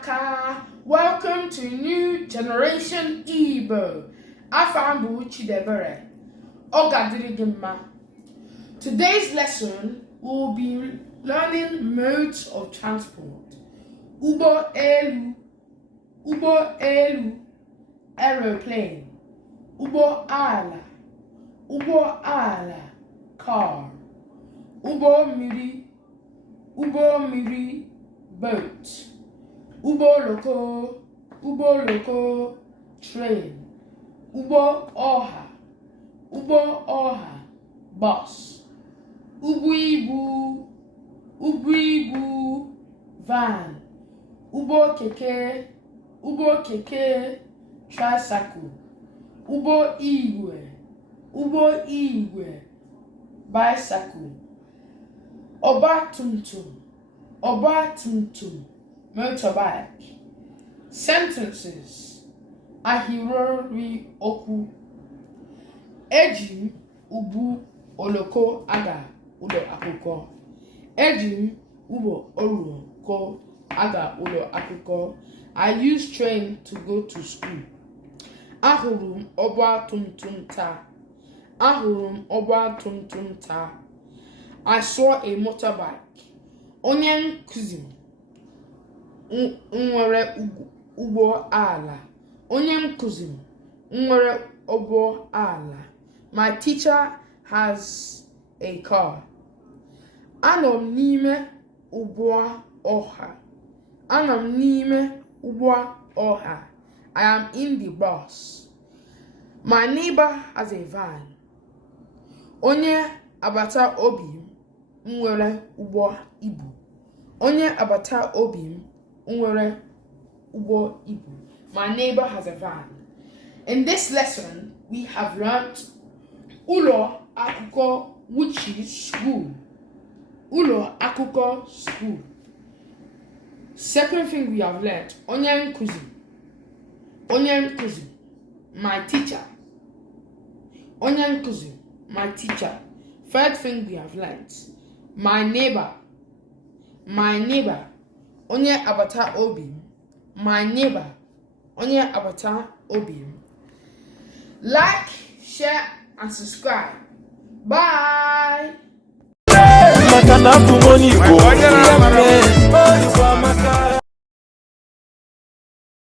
Amaka. Welcome to New Generation Igbo. Afambu Chidebere. Ogadirigima. Today's lesson will be learning modes of transport. Ubo elu, aeroplane. Ubo ala, car. Ubo miri, boat. Ubo loko, train. Ubo oha, bus. Ubu ibu, van. Ubo keke, tricycle. Ubo igwe, bicycle. Oba tumtum, motorbike. Sentences. Ahirori oku. Ejim ubu oloko aga ulo akuko. Ejim ubo oloko aga ulo akuko. I use train to go to school. Ahurum oba tumtum ta. I saw a motorbike. Onye nkuzi nwere ụgbọ ala. Onye nkuzi nwere ụgbọ ala. My teacher has a car. Anọ m n'ime ụgbọ ọha. I am in the bus. My neighbor has a van. Onye agbata obi m nwere ụgbọ ibu. My neighbor has a van. In this lesson, we have learnt ulo akuko, which is school. Ulo akuko, school. Second thing we have learnt, onye nkuzi, my teacher. Onye nkuzi, my teacher. Third thing we have learnt, my neighbor. Onye agbata obi m. My neighbor. Onye agbata obi m. Like, share, and subscribe. Bye. Makana